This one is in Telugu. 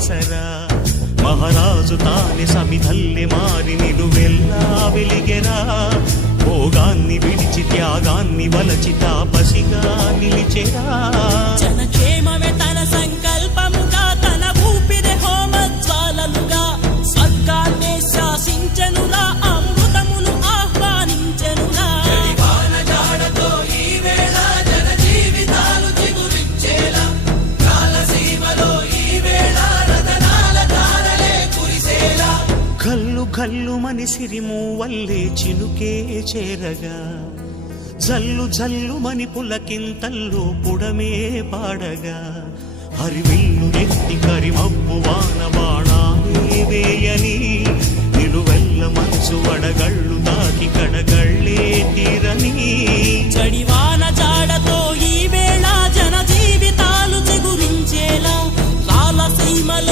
ఆసరా మహారాజు తానే సమిధల్లె మారి నిలువెల్లా వెలిగెరా. భోగాన్ని విడిచి త్యాగాన్ని వలచి తాపసిగా నిలిచెరా. గల్లు సిరిము వల్లే చినుకే చేరగా. జల్లు జల్లుమని పులకింతల్లు పుడమే పాడగా. హరివిల్లు ఎత్తి కరిమబ్బు వాన బాణాలే వేయని. నిలువెల్ల మంచు వడగ